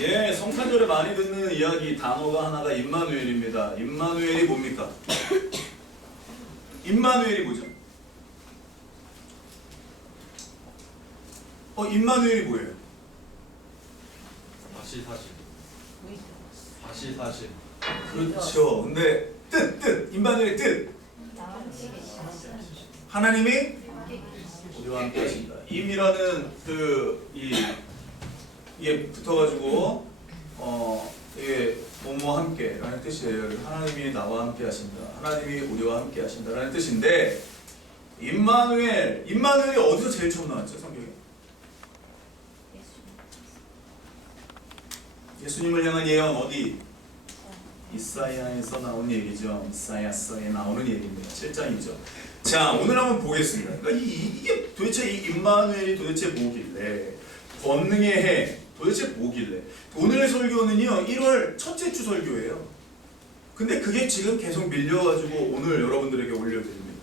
예, 성탄절에 많이 듣는 이야기 단어가 하나가 임마누엘입니다. 임마누엘이 뭡니까? 임마누엘이 뭐죠? 임마누엘이 뭐예요? 다시 사실. 그렇죠. 근데 뜻 임마누엘의 뜻 하나님이 우리와 함께 하신다. 임이라는 이게 붙어가지고 이게 뭐뭐 함께라는 뜻이에요. 하나님이 나와 함께 하신다. 하나님이 우리와 함께 하신다라는 뜻인데 임마누엘이 어디서 제일 처음 나왔죠? 성경에? 예수님을 향한 예언 어디? 이사야에서 나온 얘기죠. 이사야서에 나오는 얘기입니다. 7장이죠. 자, 오늘 한번 보겠습니다. 그러니까 이게 도대체 이 임마누엘이 도대체 뭐길래, 권능의 해 도대체 뭐길래. 오늘 설교는요 1월 첫째 주 설교예요. 근데 그게 지금 계속 밀려가지고 오늘 여러분들에게 올려드립니다.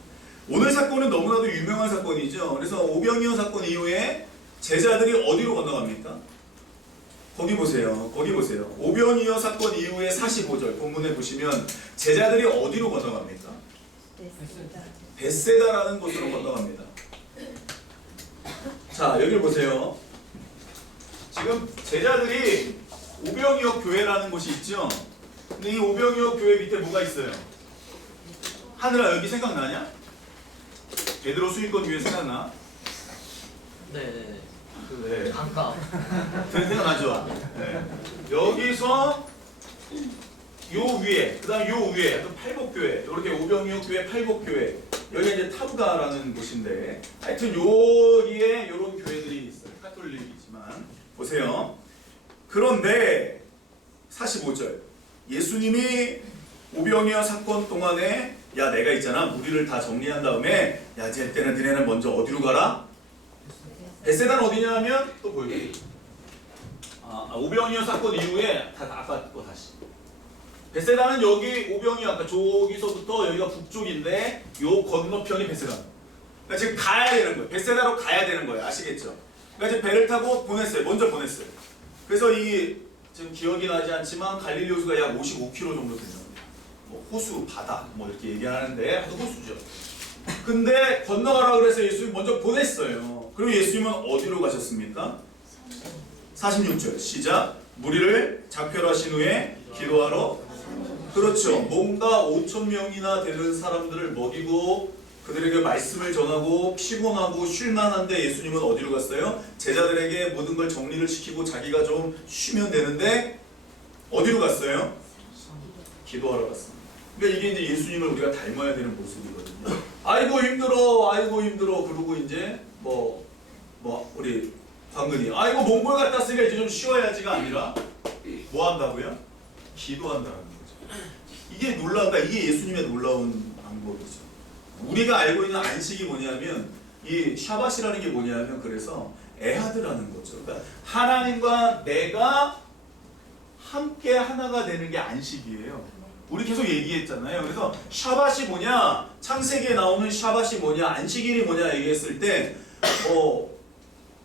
오늘 사건은 너무나도 유명한 사건이죠. 그래서 오병이어 사건 이후에 제자들이 어디로 건너갑니까? 거기 보세요. 오병이어 사건 이후에 45절 본문에 보시면 제자들이 어디로 건너갑니까? 벳세다라는 곳으로 건너갑니다. 자, 여기를 보세요. 지금 제자들이 오병이어 교회라는 곳이 있죠. 근데 이 오병이어 교회 밑에 뭐가 있어요? 하늘아, 여기 생각나냐? 베드로 수익권 교회 생각나? 네. 네. 잠깐. 생각나죠? 네. 여기서 요 위에, 그 다음 요 위에 또 팔복교회, 이렇게 오병이어 교회, 팔복교회, 여기 이제 타부가라는 곳인데, 하여튼 여기에 이런 교회들이 있어요. 카톨릭이지만 보세요. 그런데 45절 예수님이 오병이어 사건 동안에 야, 내가 있잖아, 무리를 다 정리한 다음에 야, 이제 때는 너네는 먼저 어디로 가라? 벳세다는 어디냐 하면 또 보여드릴게요. 오병이어 사건 이후에 아까 거 다시. 벳세다는 여기 오병이어, 아까 저기서부터 여기가 북쪽인데 요 건너편이 벳세다. 그러니까 지금 가야 되는 거예요. 벳세다로 가야 되는 거예요. 아시겠죠? 그러니까 이제 배를 타고 먼저 보냈어요. 그래서 지금 기억이 나지 않지만 갈릴리 호수가 약 55km 정도 된다. 뭐 호수, 바다 뭐 이렇게 얘기하는데 하여튼 호수죠. 근데 건너가라 그래서 예수님 먼저 보냈어요. 그리고 예수님은 어디로 가셨습니까? 46절 시작. 무리를 작별하신 후에 기도하러. 그렇죠. 뭔가 5,000명이나 되는 사람들을 먹이고 그들에게 말씀을 전하고 피곤하고 쉴만한데 예수님은 어디로 갔어요? 제자들에게 모든 걸 정리를 시키고 자기가 좀 쉬면 되는데 어디로 갔어요? 기도하러 갔습니다. 그러니까 이게 이제 예수님을 우리가 닮아야 되는 모습이거든요. 아이고 힘들어 그러고 이제 우리 광근이 아이고 몽골 갔다 왔으니까 이제 좀 쉬어야지가 아니라 뭐 한다고요? 기도한다는 거죠. 이게 놀라운가? 이게 예수님의 놀라운 방법이죠. 우리가 알고 있는 안식이 뭐냐면 이 샤밧이라는 게 뭐냐면 그래서 에하드라는 거죠. 그러니까 하나님과 내가 함께 하나가 되는 게 안식이에요. 우리 계속 얘기했잖아요. 그래서 샤밧이 뭐냐? 창세기에 나오는 샤밧이 뭐냐? 안식일이 뭐냐? 얘기했을 때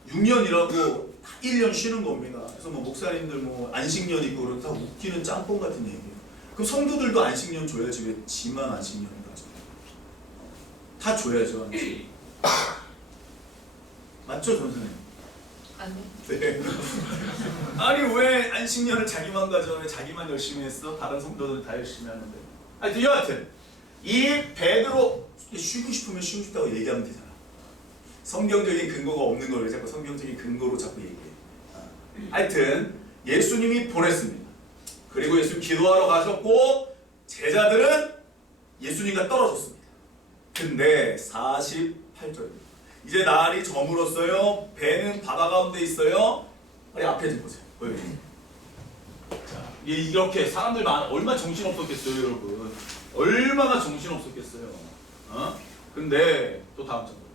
6년이라고 1년 쉬는 겁니다. 그래서 목사님들 안식년 있고 그런 다 웃기는 짬뽕 같은 얘기예요. 그럼 성도들도 안식년 줘야지 왜 지만 안식년을 가져? 다 줘야죠. 안식. 맞죠, 선생님? 아니. 네. 아니 왜 안식년을 자기만 가져? 왜 자기만 열심히 했어? 다른 성도들은 다 열심히 하는데. 하여튼 여하튼 이 베드로 쉬고 싶으면 쉬고 싶다고 얘기하면 되잖아. 성경적인 근거가 없는 걸 왜 자꾸 성경적인 근거로 자꾸 얘기해. 하여튼 예수님이 보냈습니다. 그리고 예수님 기도하러 가셨고 제자들은 예수님과 떨어졌습니다. 근데 48절입니다. 이제 날이 저물었어요. 배는 바다 가운데 있어요. 빨리 앞에 좀 보세요. 자, 이렇게 사람들 얼마나 정신없었겠어요, 여러분. 얼마나 정신없었겠어요. 근데 또 다음 장 보세요.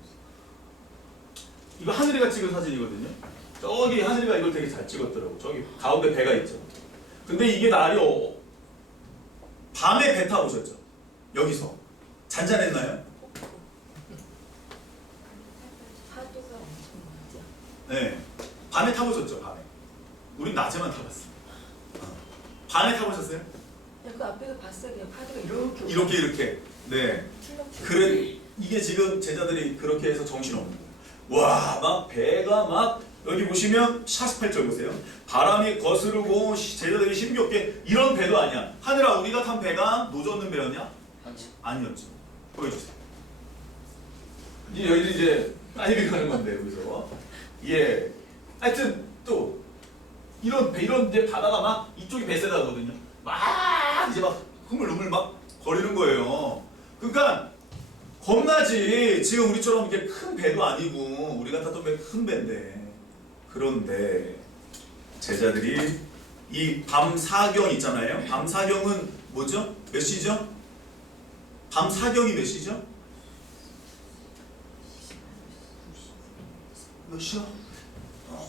이거 하늘이가 찍은 사진이거든요. 저기 하늘이가 이걸 되게 잘 찍었더라고. 저기 가운데 배가 있죠. 근데 이게 날이 밤에 배 타보셨죠? 여기서 잔잔했나요? 파도가 엄청 나죠. 네, 밤에 타보셨죠, 밤에. 우린 낮에만 타봤어. 밤에 타보셨어요? 그 앞에서 봤어요. 그냥 파도가 이렇게 이렇게. 네. 출렁출렁. 그래 이게 지금 제자들이 그렇게 해서 정신없는 거예요. 와, 막 배가 막 여기 보시면 샤스팔절 보세요. 바람이 거스르고 제자들이 힘겹게 이런 배도 아니야. 하늘아, 우리가 탄 배가 노젓는 배였냐? 아니었죠. 보여주세요. 여기도 이제 빨리 가는 건데 여기서 예. 하여튼 또 이런 배 이런 이제 바다가 막 이쪽이 배세다거든요. 막 이제 막 흐물흐물 막 거리는 거예요. 그러니까 겁나지. 지금 우리처럼 이렇게 큰 배도 아니고 우리가 탔던 배 큰 배인데 그런데 제자들이 이 밤사경 있잖아요. 밤사경은 뭐죠? 몇 시죠? 밤사경이 몇 시죠? 몇 시야?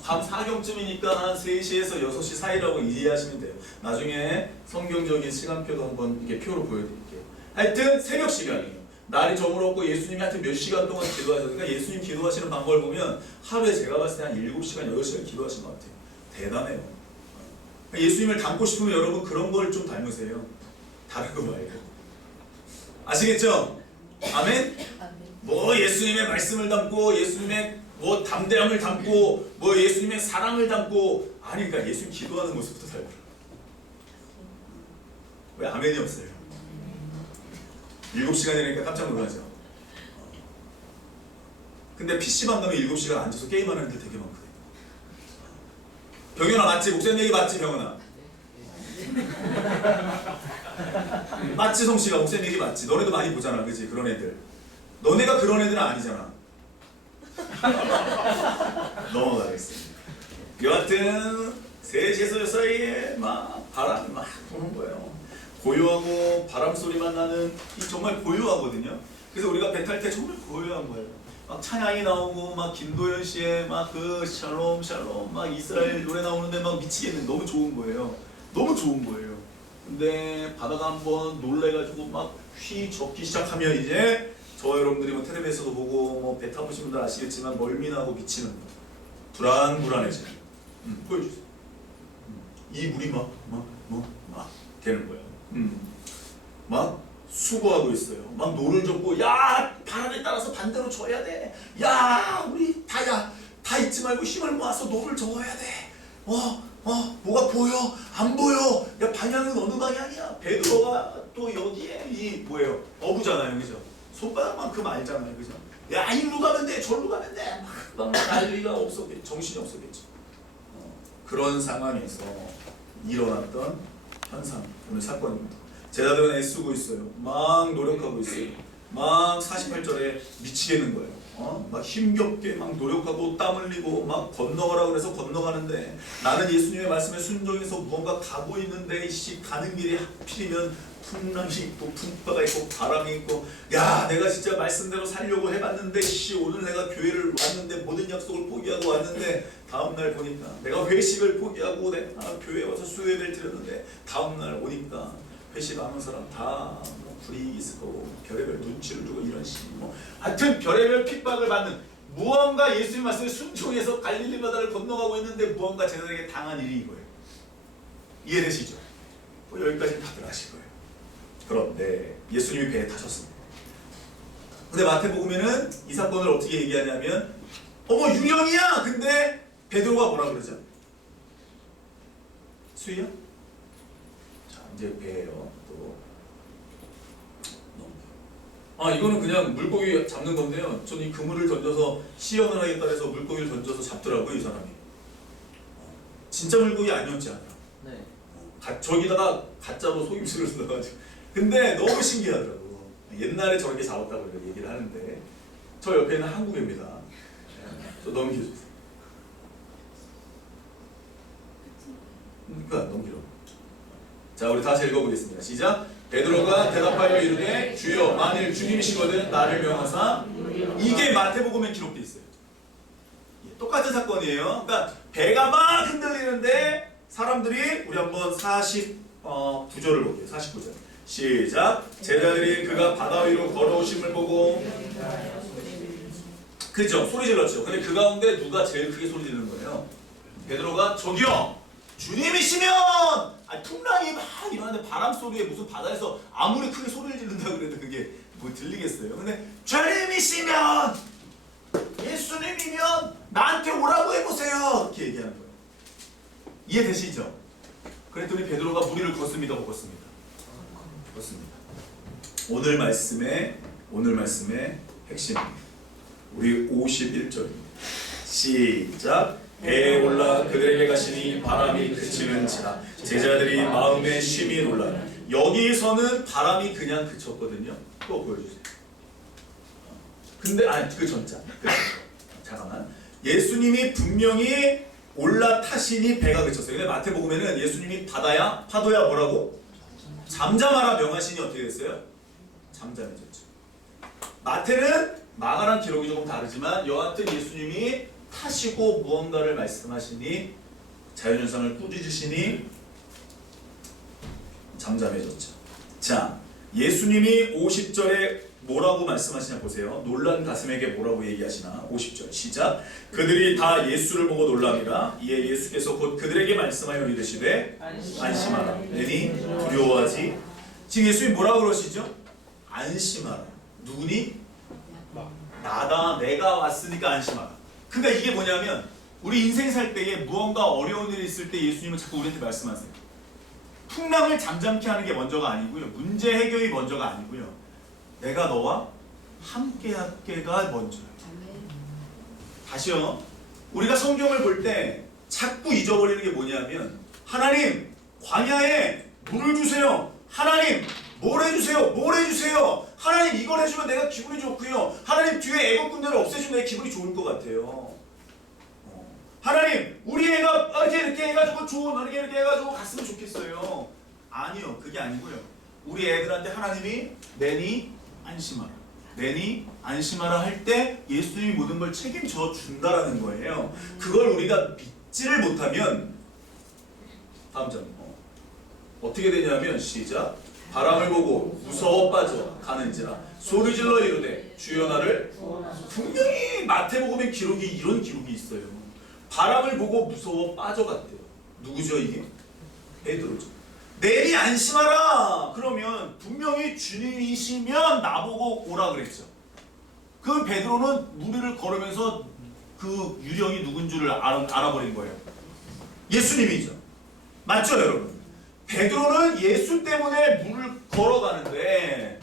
밤 4경쯤이니까 한 3시에서 6시 사이라고 이해하시면 돼요. 나중에 성경적인 시간표도 한번 이렇게 표로 보여드릴게요. 하여튼 새벽 시간이에요. 날이 저물었고 예수님이 하여튼 몇 시간 동안 기도하셨으니까 예수님 기도하시는 방법을 보면 하루에 제가 봤을 때 한 7시간, 8시간 기도하신 것 같아요. 대단해요. 예수님을 닮고 싶으면 여러분 그런 걸 좀 닮으세요. 다른 거 말고. 아시겠죠? 아멘? 뭐 예수님의 말씀을 담고 예수님의 뭐 담대함을 담고 뭐 예수님의 사랑을 담고 아니 그러니까 예수님 기도하는 모습부터 닮아요. 왜 아멘이 없어요? 7시간이니까 깜짝 놀라죠. 근데 PC방 가면 7시간 앉아서 게임하는 애들 되게 많거든요. 병현아 맞지? 목사님 얘기 맞지 병현아? 맞지 성씨가 목사님 얘기 맞지? 너네도 많이 보잖아 그치? 그런 애들. 너네가 그런 애들은 아니잖아. 넘어가겠습니다. 여하튼 3시에서 6시에 막 바람이 막 부는 거예요. 고요하고 바람 소리만 나는 이 정말 고요하거든요. 그래서 우리가 배 탈 때 정말 고요한 거예요. 막 찬양이 나오고 막 김도현 씨의 막 그 샬롬 샬롬 막 이스라엘 노래 나오는데 막 미치겠네. 너무 좋은 거예요. 너무 좋은 거예요. 근데 바다가 한번 놀래가지고 막 휘젓기 시작하면 이제 저 여러분들이 뭐 텔레비에서도 보고 뭐 배 타보신 분들 아시겠지만 멀미나고 미치는 거. 불안해지는 거. 보여주세요. 이 물이 막 되는 거예요. 막 수고하고 있어요. 막 노를 젓고 야 바람에 따라서 반대로 져야 돼. 야 우리 다 잊지 말고 힘을 모아서 노를 저어야 돼. 뭐가 보여? 안 보여? 야 방향은 어느 방향이야? 베드로가 또 여기에 이 뭐예요? 어부잖아요, 그죠? 손바닥만큼 알잖아요, 그죠? 야 이리로 가면 돼, 저리로 가면 돼. 막 난리가 없었겠죠, 정신이 없었겠죠. 그런 상황에서 일어났던 현상, 오늘 사건입니다. 제자들은 애쓰고 있어요. 막 노력하고 있어요. 막 48절에 미치겠는 거예요. 막 힘겹게 막 노력하고 땀 흘리고 막 건너가라고 그래서 건너가는데 나는 예수님의 말씀에 순종해서 뭔가 가고 있는데 가는 길이 하필이면 풍랑이 있고 풍파가 있고 바람이 있고 야 내가 진짜 말씀대로 살려고 해봤는데 오늘 내가 교회를 왔는데 모든 약속을 포기하고 왔는데 다음날 보니까 내가 회식을 포기하고 내가 교회에 와서 수요예배를 드렸는데 다음날 오니까 회식 안 온 사람 다 불이익이 있을 거고 별의별 눈치를 주고 이런 식으로 하여튼 별의별 핍박을 받는 무언가 예수님 말씀에 순종해서 갈릴리 바다를 건너가고 있는데 무언가 제자들에게 당한 일이 이거예요. 이해되시죠? 여기까지 다들 아실 거예요. 그런데 예수님이 배에 타셨습니다. 근데 마태복음에는 이 사건을 어떻게 얘기하냐면 어머 유령이야! 근데 베드로가 뭐라 그러죠? 수희야? 자 이제 배예요. 또 이거는 그냥 물고기 잡는 건데요. 전 이 그물을 던져서 시연을 하겠다 해서 물고기를 던져서 잡더라고요 이 사람이. 진짜 물고기 아니었지 않아? 네. 저기다가 가짜로 속임수를 넣어가지고. 근데 너무 신기하더라고. 옛날에 저렇게 잡았다고 얘기를 하는데 저 옆에는 한국입니다. 저 넘겨주세요. 그러니까 넘기려. 자 우리 다시 읽어보겠습니다. 시작. 베드로가 대답하여 이르되 주여 만일 주님이시거든 나를 명하사. 이게 마태복음에 기록되어 있어요. 똑같은 사건이에요. 그러니까 배가 막 흔들리는데 사람들이 우리 한번 49절을 볼게요. 49절 시작. 제자들이 그가 바다 위로 걸어오심을 보고 그죠? 소리 질렀죠. 근데 그 가운데 누가 제일 크게 소리 지르는 거예요? 베드로가 저기요 주님이시면 풍랑이 막 일어나는데 바람 소리에 무슨 바다에서 아무리 크게 소리를 지른다고 그래도 그게 뭐 들리겠어요? 근데 주님이시면 예수님이면 나한테 오라고 해보세요 이렇게 얘기하는 거예요. 이해되시죠? 그랬더니 베드로가 무리를 걷습니다. 못 걷습니다. 걷습니다. 오늘 말씀의 핵심입니다. 우리 51절입니다. 시작. 배에 올라 그들에게 가시니 바람이 그치는지라 제자들이 마음에 심히 놀라. 여기에서는 바람이 그냥 그쳤거든요. 또 보여주세요. 근데 그 전자. 잠깐만. 예수님이 분명히 올라타시니 배가 그쳤어요. 근데 마태복음에는 예수님이 바다야 파도야 뭐라고? 잠잠하라 명하시니 어떻게 됐어요? 잠잠해졌죠. 마태는 마가랑 기록이 조금 다르지만 여하튼 예수님이 타시고 무언가를 말씀하시니 자연현상을 꾸짖으시니 잠잠해졌죠. 자, 예수님이 50절에 뭐라고 말씀하시냐 보세요. 놀란 가슴에게 뭐라고 얘기하시나? 50절 시작. 그들이 다 예수를 보고 놀랍니다. 이에 예수께서 곧 그들에게 말씀하여 이르시되 안심하라. 내니 두려워하지. 지금 예수님이 뭐라고 그러시죠? 안심하라. 누구니? 나다. 내가 왔으니까 안심하라. 그러니까 이게 뭐냐면 우리 인생 살 때에 무언가 어려운 일이 있을 때 예수님은 자꾸 우리한테 말씀하세요. 풍랑을 잠잠케 하는 게 먼저가 아니고요. 문제 해결이 먼저가 아니고요. 내가 너와 함께 할게가 먼저예요. 다시요. 우리가 성경을 볼 때 자꾸 잊어버리는 게 뭐냐면 하나님 광야에 물을 주세요. 하나님 뭘 해주세요. 뭘 해주세요. 하나님 이걸 해주면 내가 기분이 좋고요. 하나님 뒤에 애국 군대를 없애주면 내 기분이 좋을 것 같아요. 하나님 우리 애가 이렇게 해가지고 좋은 이렇게 해가지고 갔으면 좋겠어요. 아니요. 그게 아니고요. 우리 애들한테 하나님이 내니 안심하라. 내니 안심하라 할 때 예수님이 모든 걸 책임져 준다라는 거예요. 그걸 우리가 믿지를 못하면 다음 장 어떻게 되냐면 시작. 바람을 보고 무서워 빠져 가는지라 소리질러 이르되 주여 나를. 분명히 마태복음의 기록이 이런 기록이 있어요. 바람을 보고 무서워 빠져갔대요. 누구죠 이게? 베드로죠. 내니 안심하라. 그러면 분명히 주님이시면 나보고 오라 그랬죠. 그 베드로는 무리를 걸으면서 그 유령이 누군 줄을 알아버린 거예요. 예수님이죠. 맞죠 여러분? 베드로는 예수 때문에 물을 걸어가는데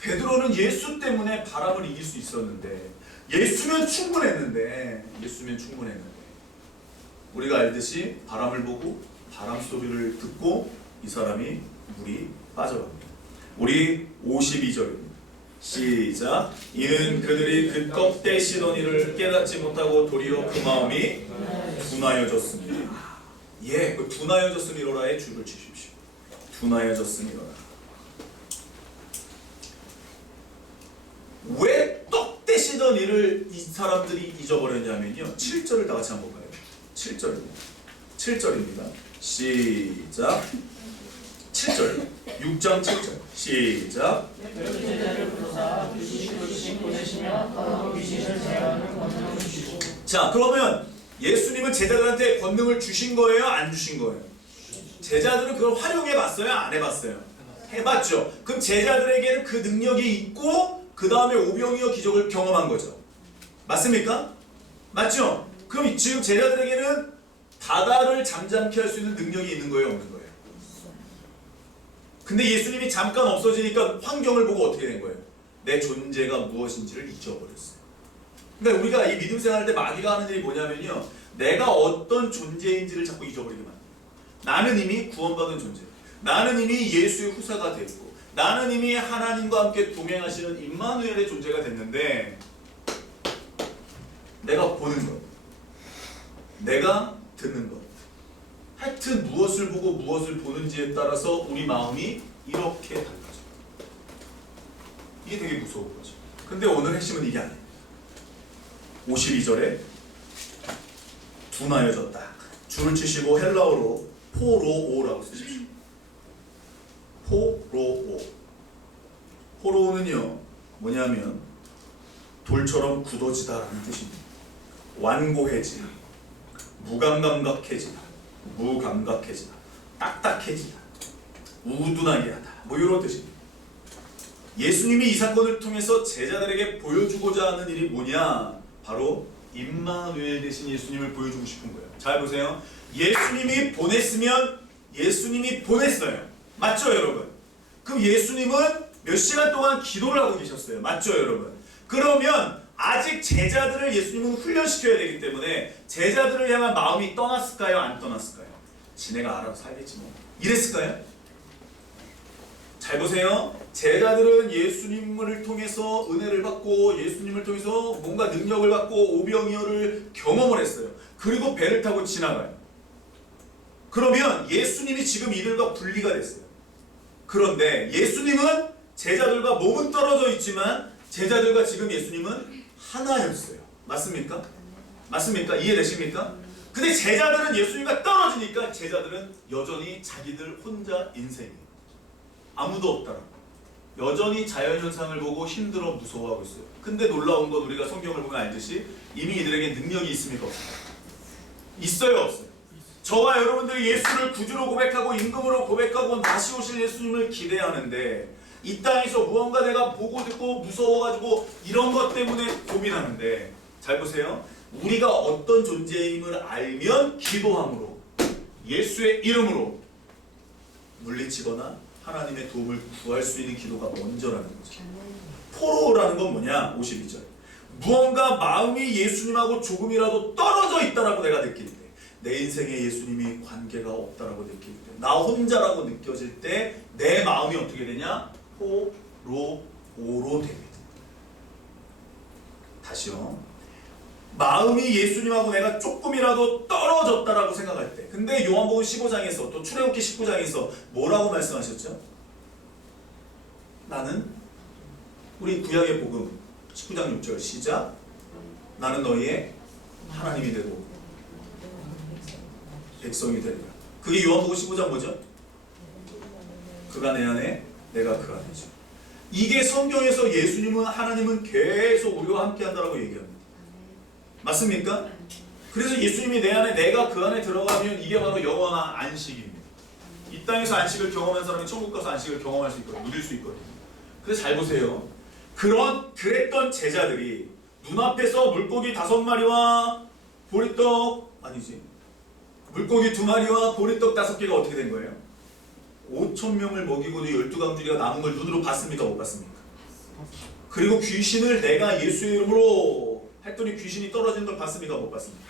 베드로는 예수 때문에 바람을 이길 수 있었는데 예수면 충분했는데 우리가 알듯이 바람을 보고 바람 소리를 듣고 이 사람이 물이 빠져갑니다. 우리 52절입니다. 시작. 이는 그들이 그 껍데시던 이를 깨닫지 못하고 도리어 그 마음이 둔하여졌습니다. 예, 그 둔하여졌음이로라에 줄을 치십시오. 둔하여졌음이로라. 왜 떡대시던 일을 이 사람들이 잊어버렸냐면요. 7절을 다 같이 한번 봐요. 7절입니다. 시작. 7절. 6장 7절. 시작. 자, 그러면 예수님은 제자들한테 권능을 주신 거예요? 안 주신 거예요? 제자들은 그걸 활용해 봤어요? 안 해봤어요? 해봤죠. 그럼 제자들에게는 그 능력이 있고 그 다음에 오병이어 기적을 경험한 거죠. 맞습니까? 맞죠? 그럼 지금 제자들에게는 바다를 잠잠케 할 수 있는 능력이 있는 거예요? 없는 거예요? 근데 예수님이 잠깐 없어지니까 환경을 보고 어떻게 된 거예요? 내 존재가 무엇인지를 잊어버렸어요. 그러니까 우리가 이 믿음 생활할 때 마귀가 하는 일이 뭐냐면요. 내가 어떤 존재인지를 자꾸 잊어버리게 만들어요. 나는 이미 구원받은 존재. 나는 이미 예수의 후사가 됐고 나는 이미 하나님과 함께 동행하시는 임마누엘의 존재가 됐는데 내가 보는 것, 내가 듣는 것, 하여튼 무엇을 보고 무엇을 보는지에 따라서 우리 마음이 이렇게 달라져. 이게 되게 무서운 거죠. 근데 오늘 핵심은 이게 아니에요. 52절에 둔하여졌다. 줄을 치시고 헬라어로 포로오라고 쓰십시오. 포로오. 포로오는요 뭐냐면 돌처럼 굳어지다라는 뜻입니다. 완고해지다. 무감각해지다, 무감각해지다, 딱딱해지다, 우둔하게 하다, 뭐 이런 뜻입니다. 예수님이 이 사건을 통해서 제자들에게 보여주고자 하는 일이 뭐냐? 바로 임마누엘 대신 예수님을 보여주고 싶은 거예요. 잘 보세요. 예수님이 보냈으면 예수님이 보냈어요. 맞죠, 여러분? 그럼 예수님은 몇 시간 동안 기도를 하고 계셨어요. 맞죠, 여러분? 그러면 아직 제자들을 예수님은 훈련시켜야 되기 때문에 제자들을 향한 마음이 떠났을까요? 안 떠났을까요? 지네가 알아서 살겠지 뭐. 이랬을까요? 잘 보세요. 제자들은 예수님을 통해서 은혜를 받고 예수님을 통해서 뭔가 능력을 받고 오병이어를 경험을 했어요. 그리고 배를 타고 지나가요. 그러면 예수님이 지금 이들과 분리가 됐어요. 그런데 예수님은 제자들과 몸은 떨어져 있지만 제자들과 지금 예수님은 하나였어요. 맞습니까? 맞습니까? 이해되십니까? 근데 제자들은 예수님과 떨어지니까 제자들은 여전히 자기들 혼자 인생이에요. 아무도 없다라. 여전히 자연현상을 보고 힘들어 무서워하고 있어요. 근데 놀라운 건 우리가 성경을 보면 알듯이 이미 이들에게 능력이 있습니까? 없습니까? 있어요? 없어요? 저와 여러분들이 예수를 구주로 고백하고 임금으로 고백하고 다시 오실 예수님을 기대하는데 이 땅에서 무언가 내가 보고 듣고 무서워가지고 이런 것 때문에 고민하는데 잘 보세요. 우리가 어떤 존재임을 알면 기도함으로 예수의 이름으로 물리치거나 하나님의 도움을 구할 수 있는 기도가 먼저라는 거죠. 포로라는 건 뭐냐? 52절. 무언가 마음이 예수님하고 조금이라도 떨어져 있다라고 내가 느낄 때, 내 인생에 예수님이 관계가 없다라고 느낄 때, 나 혼자라고 느껴질 때 내 마음이 어떻게 되냐? 포로오로 됩니다. 다시요. 마음이 예수님하고 내가 조금이라도 떨어졌다라고 생각할 때, 근데 요한복음 15장에서 또 출애굽기 19장에서 뭐라고 말씀하셨죠? 나는 우리 구약의 복음 19장 6절 시작. 나는 너희의 하나님이 되고 백성이 되리라. 그게 요한복음 15장 뭐죠? 그가 내 안에 내가 그 안에죠. 이게 성경에서 예수님은 하나님은 계속 우리와 함께 한다라고 얘기합니다. 맞습니까? 그래서 예수님이 내 안에 내가 그 안에 들어가면 이게 바로 영원한 안식입니다. 이 땅에서 안식을 경험한 사람이 천국 가서 안식을 경험할 수 있거든요. 누릴 수 있거든요. 그래서 잘 보세요. 그랬던 제자들이 눈앞에서 물고기 5마리와 보리떡 아니지 물고기 2마리와 보리떡 5개가 어떻게 된 거예요? 5,000명을 먹이고도 12강줄이가 남은 걸 눈으로 봤습니까? 못 봤습니까? 그리고 귀신을 내가 예수의 이름으로 했더니 귀신이 떨어지는 걸 봤습니까? 못 봤습니까?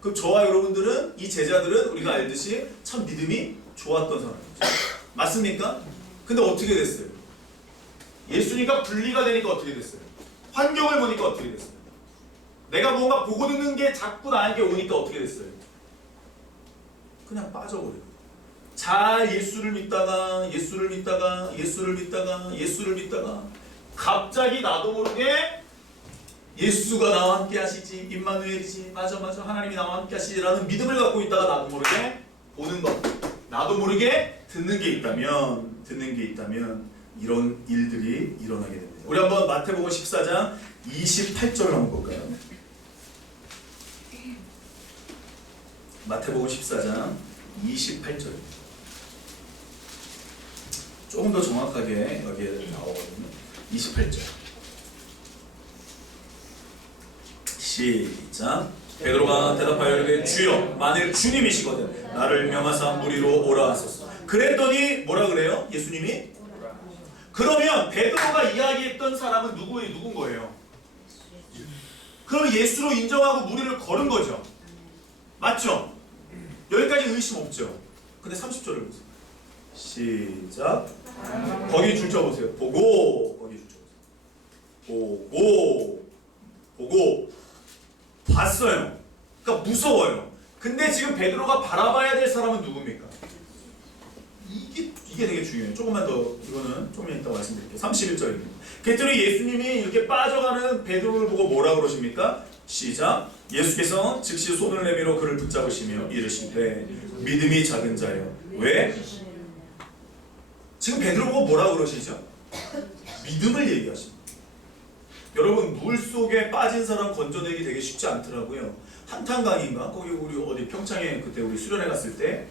그럼 저와 여러분들은 이 제자들은 우리가 알듯이 참 믿음이 좋았던 사람이죠. 맞습니까? 근데 어떻게 됐어요? 예수님과 분리가 되니까 어떻게 됐어요? 환경을 보니까 어떻게 됐어요? 내가 뭔가 보고 듣는 게 자꾸 나에게 오니까 어떻게 됐어요? 그냥 빠져버려요. 잘 예수를 믿다가 예수를 믿다가 예수를 믿다가 예수를 믿다가 갑자기 나도 모르게 예수가 나와 함께 하시지, 임마누엘이지, 맞아 하나님이 나와 함께 하시지라는 믿음을 갖고 있다가 나도 모르게 보는 것, 나도 모르게 듣는 게 있다면 이런 일들이 일어나게 됩니다. 우리 한번 마태복음 14장 28절을 한번 볼까요? 마태복음 14장 28절. 조금 더 정확하게 여기에 나오거든요. 28절. 시작. 베드로가 대답하여 이르되 주여 만일 주님이시거든 나를 명하사 무리로 오라 하소서. 그랬더니 뭐라 그래요? 예수님이? 그러면 베드로가 이야기했던 사람은 누군 거예요? 그럼 예수로 인정하고 무리를 걸은 거죠. 맞죠? 여기까지 의심 없죠? 근데 30절을 보세요. 시작. 거기 줄 쳐보세요. 보고 거기 줄 쳐보세요. 보고 봤어요. 그러니까 무서워요. 근데 지금 베드로가 바라봐야 될 사람은 누굽니까? 이게 되게 중요해요. 조금만 더 이거는 조금 이따 말씀드릴게요. 31절입니다. 그랬더니 예수님이 이렇게 빠져가는 베드로를 보고 뭐라 그러십니까? 시작. 예수께서 즉시 손을 내밀어 그를 붙잡으시며 이르시되 믿음이 작은 자여 왜? 지금 베드로 보고 뭐라 그러시죠? 믿음을 얘기하십니다. 여러분 물 속에 빠진 사람 건져내기 되게 쉽지 않더라고요. 한탄강인가 거기 우리 어디 평창에 그때 우리 수련회 갔을 때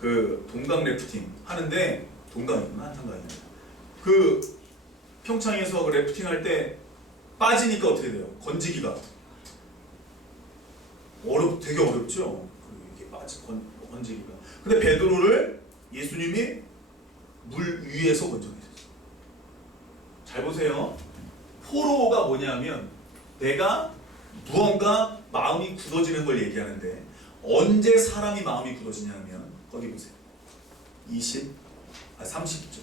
그 동강 래프팅 하는데 동강이구나 한탄강이구나 그 평창에서 그 래프팅 할 때 빠지니까 어떻게 돼요? 건지기가 되게 어렵죠. 이게 건지기가. 근데 베드로를 예수님이 물 위에서 건져내셨어요. 잘 보세요. 포로가 뭐냐면 내가 무언가 마음이 굳어지는 걸 얘기하는데 언제 사람이 마음이 굳어지냐면 거기 보세요. 30절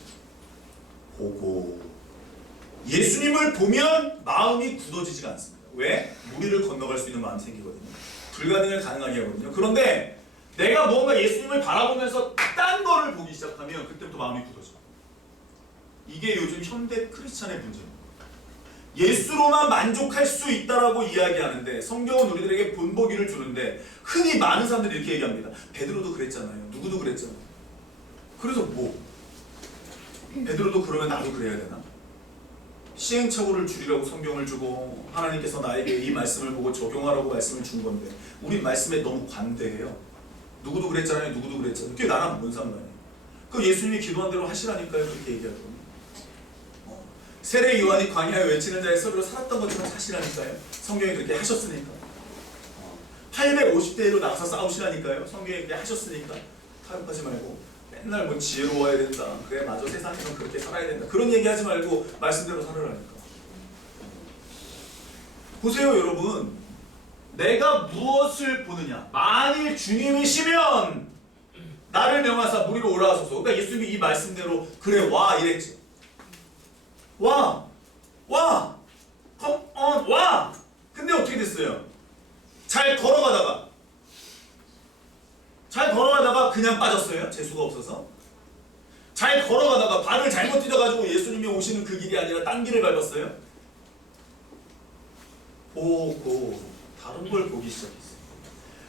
보고 예수님을 보면 마음이 굳어지지가 않습니다. 왜? 무리를 건너갈 수 있는 마음이 생기거든요. 불가능을 가능하게 하거든요. 그런데 내가 뭔가 예수님을 바라보면서 딴 거를 보기 시작하면 그때부터 마음이 굳어져. 이게 요즘 현대 크리스찬의 문제입니다. 예수로만 만족할 수 있다라고 이야기하는데 성경은 우리들에게 본보기를 주는데 흔히 많은 사람들이 이렇게 얘기합니다. 베드로도 그랬잖아요. 누구도 그랬잖아요. 그래서 뭐? 베드로도 그러면 나도 그래야 되나? 시행착오를 줄이라고 성경을 주고 하나님께서 나에게 이 말씀을 보고 적용하라고 말씀을 준 건데 우리 말씀에 너무 관대해요. 누구도 그랬잖아요. 누구도 그랬잖아요. 그게 나랑 뭔 상관이에요. 그 예수님이 기도한 대로 하시라니까요. 그렇게 얘기할 겁니다. 세례 요한이 광야에 외치는 자의 소리로 살았던 것처럼 사시라니까요. 성경이 그렇게 하셨으니까. 850대 1로 나가서 싸우시라니까요. 성경이 그렇게 하셨으니까. 타협하지 말고 맨날 뭐 지혜로워야 된다. 그래 맞아 세상에서 그렇게 살아야 된다. 그런 얘기하지 말고 말씀대로 살으라니까. 보세요 여러분. 내가 무엇을 보느냐. 만일 주님이시면 나를 명하사 무리로 올라가소서. 그러니까 예수님이 이 말씀대로 그래 와 이랬지. 와! Come on! 와! 근데 어떻게 됐어요? 잘 걸어가다가 그냥 빠졌어요? 재수가 없어서? 잘 걸어가다가 발을 잘못 디뎌가지고 예수님이 오시는 그 길이 아니라 딴 길을 밟았어요? 보고 다른 걸 보기 시작했어요.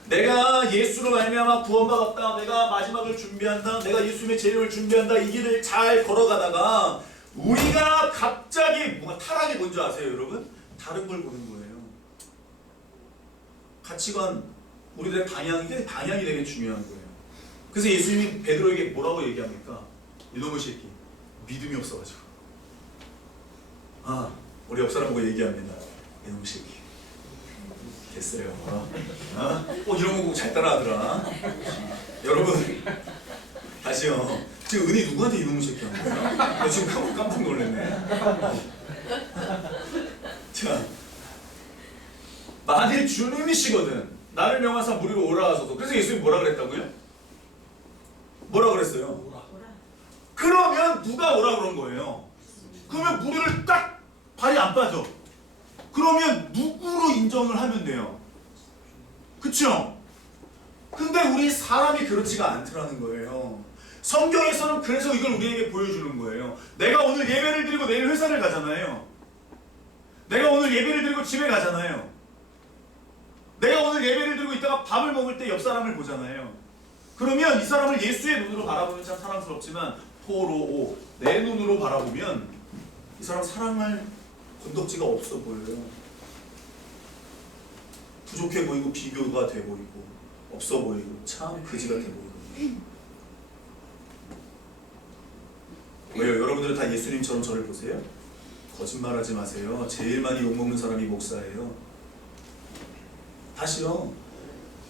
내가 예수로 말미암아 구원받았다. 내가 마지막을 준비한다. 내가 예수님의 재림을 준비한다. 이 길을 잘 걸어가다가 우리가 갑자기 뭔가 타락이 뭔지 아세요 여러분? 다른 걸 보는 거예요. 가치관, 우리들의 방향이 되게 중요한 거예요. 그래서 예수님이 베드로에게 뭐라고 얘기합니까? 이놈의 새끼, 믿음이 없어가지고. 우리 옆 사람 보고 얘기합니다. 이놈의 새끼. 됐어요. 이런 거 꼭 잘 따라하더라. 여러분, 다시요. 지금 은희 누구한테 이놈의 새끼 한 거야? 나 지금 깜빡 놀랐네. 자, 만일 주님이시거든 나를 명하사 무리로 올라가소서. 그래서 예수님이 뭐라 그랬다고요? 뭐라 그랬어요? 그러면 누가 오라 그런 거예요? 그러면 무리를 딱 발이 안 빠져. 그러면 누구로 인정을 하면 돼요? 그쵸? 근데 우리 사람이 그렇지가 않더라는 거예요. 성경에서는 그래서 이걸 우리에게 보여주는 거예요. 내가 오늘 예배를 드리고 내일 회사를 가잖아요. 내가 오늘 예배를 드리고 집에 가잖아요. 내가 오늘 예배를 드리고 있다가 밥을 먹을 때 옆 사람을 보잖아요. 그러면 이 사람을 예수의 눈으로 바라보면 참 사랑스럽지만 포로오 내 눈으로 바라보면 이 사람 사랑할 건덕지가 없어 보여요. 부족해 보이고 비교가 돼 보이고 없어 보이고 참 그지 같아 보이고. 왜요? 여러분들은 다 예수님처럼 저를 보세요? 거짓말하지 마세요. 제일 많이 욕먹는 사람이 목사예요. 다시요.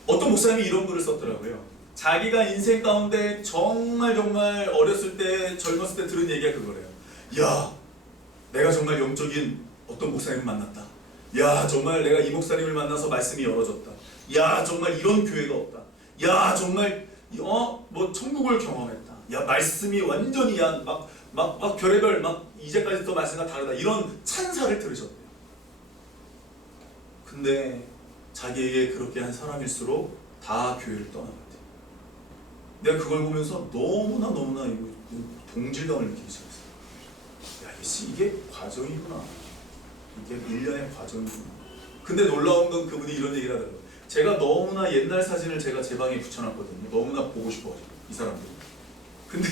어떤 목사님이 이런 글을 썼더라고요. 자기가 인생 가운데 정말 어렸을 때 젊었을 때 들은 얘기가 그거래요. 야, 내가 정말 영적인 어떤 목사님을 만났다. 야, 정말 내가 이 목사님을 만나서 말씀이 열어졌다. 야, 정말 이런 교회가 없다. 야, 정말 뭐 천국을 경험했다. 야, 말씀이 완전히 막 별의별 이제까지 또 말씀과 다르다. 이런 찬사를 들으셨대요. 근데 자기에게 그렇게 한 사람일수록 다 교회를 떠나갔대요. 내가 그걸 보면서 너무나 이거 동질감을 느끼기 시작했어요. 야, 이게 과정이구나. 이게 1년의 과정이구나. 근데 놀라운 건 그분이 이런 얘기를 하더라고요. 제가 너무나 옛날 사진을 제가 제 방에 붙여놨거든요. 너무나 보고 싶어가지고 이 사람들. 근데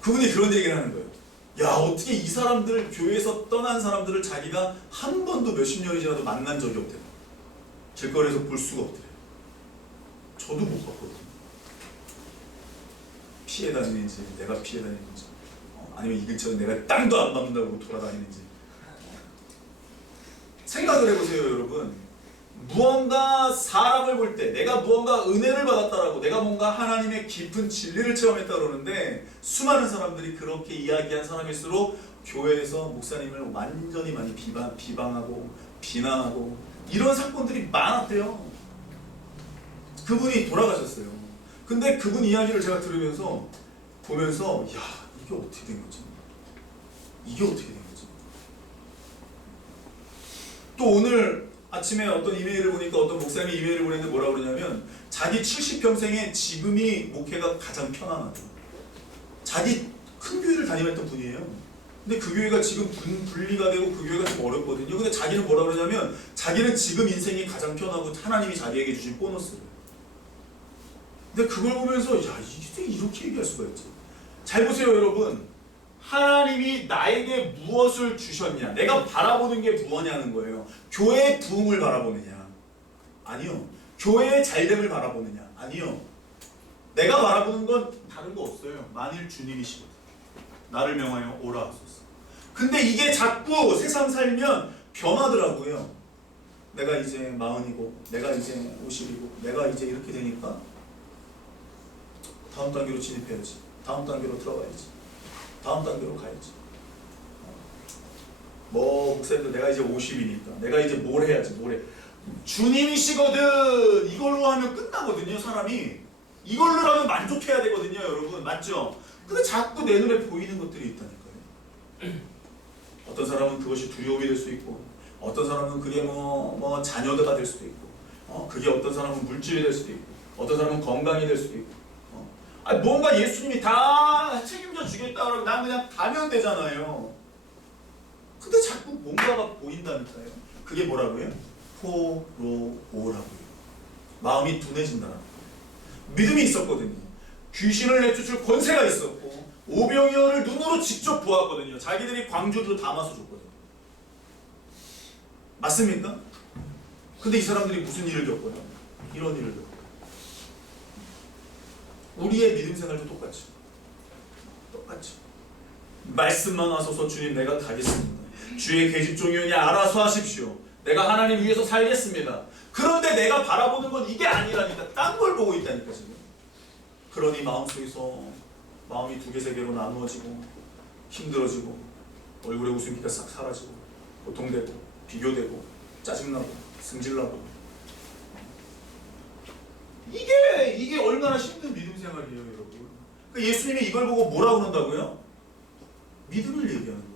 그분이 그런 얘기를 하는 거예요. 야, 어떻게 이 사람들 교회에서 떠난 사람들을 자기가 한 번도 몇십 년이 지나도 만난 적이 없대요. 길거리에서 볼 수가 없더래요. 저도 못 봤거든요. 피해 다니는지 내가 피해 다니는지 아니면 이 근처에 내가 땅도 안 밟는다고 돌아다니는지 생각을 해보세요 여러분. 무언가 사람을 볼 때 내가 무언가 은혜를 받았다라고 내가 뭔가 하나님의 깊은 진리를 체험했다 그러는데 수많은 사람들이 그렇게 이야기한 사람일수록 교회에서 목사님을 완전히 많이 비방하고 비난하고 이런 사건들이 많았대요. 그분이 돌아가셨어요. 근데 그분 이야기를 제가 들으면서 보면서 야 이게 어떻게 된 거지? 이게 어떻게 된 거지? 또 오늘 아침에 어떤 이메일을 보니까 어떤 목사님이 이메일을 보냈는데 뭐라고 그러냐면 자기 70평생에 지금이 목회가 가장 편안하다. 자기 큰 교회를 다니던 분이에요. 근데 그 교회가 지금 분리가 되고 그 교회가 좀 어렵거든요. 근데 자기는 뭐라고 그러냐면 자기는 지금 인생이 가장 편하고 하나님이 자기에게 주신 보너스를. 근데 그걸 보면서 야 이게 이렇게 얘기할 수가 있지. 잘 보세요 여러분. 하나님이 나에게 무엇을 주셨냐? 내가 바라보는 게 무엇냐는 거예요. 교회의 부흥을 바라보느냐? 아니요. 교회의 잘됨을 바라보느냐? 아니요. 내가 바라보는 건 다른 거 없어요. 만일 주님이시거든. 나를 명하여 오라 하소서. 근데 이게 자꾸 세상 살면 변하더라고요. 내가 이제 40이고 내가 이제 50이고 내가 이제 이렇게 되니까 다음 단계로 진입해야지. 다음 단계로 들어가야지. 다음 단계로 가야지. 뭐 목사님도 내가 이제 50이니까 내가 이제 뭘 해야지 뭘 해. 주님이시거든. 이걸로 하면 끝나거든요 사람이. 이걸로 하면 만족해야 되거든요 여러분. 맞죠? 근데 자꾸 내 눈에 보이는 것들이 있다니까요. 어떤 사람은 그것이 두려움이 될 수 있고 어떤 사람은 그게 뭐 자녀가 될 수도 있고 그게 어떤 사람은 물질이 될 수도 있고 어떤 사람은 건강이 될 수도 있고 뭔가 예수님이 다 책임져 주겠다고 난 그냥 가면 되잖아요. 근데 자꾸 뭔가가 보인다니까요. 그게 뭐라고요? 포로오라고요. 마음이 둔해진다는 거예요. 믿음이 있었거든요. 귀신을 내쫓을 권세가 있었고 오병이어를 눈으로 직접 보았거든요. 자기들이 광주도 담아서 줬거든요. 맞습니까? 근데 이 사람들이 무슨 일을 겪어요? 이런 일을 겪어요. 우리의 믿음 생활도 똑같죠. 똑같죠. 말씀만 하소서 주님 내가 가겠습니다. 주의 계집종이오니 알아서 하십시오. 내가 하나님 위해서 살겠습니다. 그런데 내가 바라보는 건 이게 아니라니까 딴 걸 보고 있다니까 지금. 그러니 마음속에서 마음이 두 개 세 개로 나누어지고 힘들어지고 얼굴에 웃음기가 싹 사라지고 고통되고 비교되고 짜증나고 승질나고 이게 얼마나 힘든 믿음 생활이에요 여러분. 그러니까 예수님이 이걸 보고 뭐라고 그런다고요? 믿음을 얘기하는 거예요.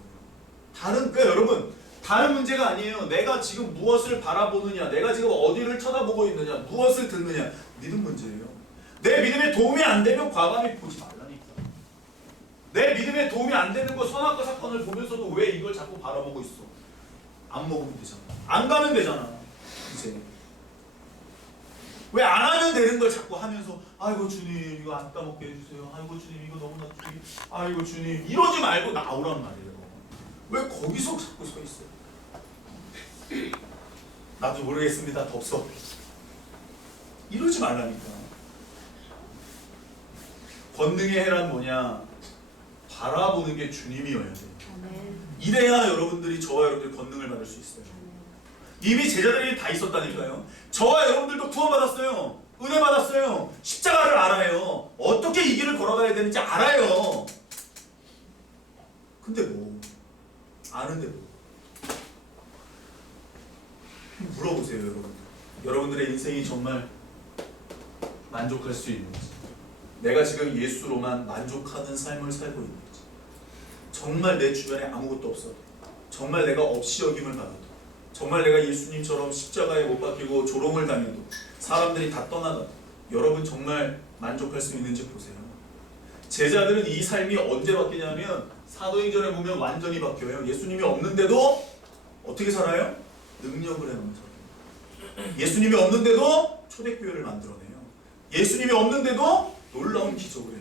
그러니까 여러분 다른 문제가 아니에요. 내가 지금 무엇을 바라보느냐, 내가 지금 어디를 쳐다보고 있느냐, 무엇을 듣느냐, 믿음 문제예요. 내 믿음에 도움이 안 되면 과감히 보지 말라니까. 내 믿음에 도움이 안 되는 거 선악과 사건을 보면서도 왜 이걸 자꾸 바라보고 있어? 안 먹으면 되잖아. 안 가면 되잖아. 이제 왜 안 하면 되는 걸 자꾸 하면서 아이고 주님 이거 안 따먹게 해주세요. 아이고 주님 이거 너무나 주님. 아이고 주님 이러지 말고 나오란 말이에요. 왜 거기서 자꾸 서 있어요? 나도 모르겠습니다. 덥석. 이러지 말라니까. 권능의 해란 뭐냐? 바라보는 게 주님이어야 돼요. 이래야 여러분들이 저와 여러분들이 권능을 받을 수 있어요. 이미 제자들이 다 있었다니까요. 저와 여러분들도 구원받았어요. 은혜 받았어요. 십자가를 알아요. 어떻게 이 길을 걸어가야 되는지 알아요. 근데 뭐 아는데 뭐 물어보세요 여러분. 여러분들의 인생이 정말 만족할 수 있는지, 내가 지금 예수로만 만족하는 삶을 살고 있는지, 정말 내 주변에 아무것도 없어도, 정말 내가 없이 여김을 받아도, 정말 내가 예수님처럼 십자가에 못 박히고 조롱을 당해도 사람들이 다 떠나가도 여러분 정말 만족할 수 있는지 보세요. 제자들은 이 삶이 언제 바뀌냐면 사도행전에 보면 완전히 바뀌어요. 예수님이 없는데도 어떻게 살아요? 능력을 해놓은 사람. 예수님이 없는데도 초대교회를 만들어내요. 예수님이 없는데도 놀라운 기적을 해요.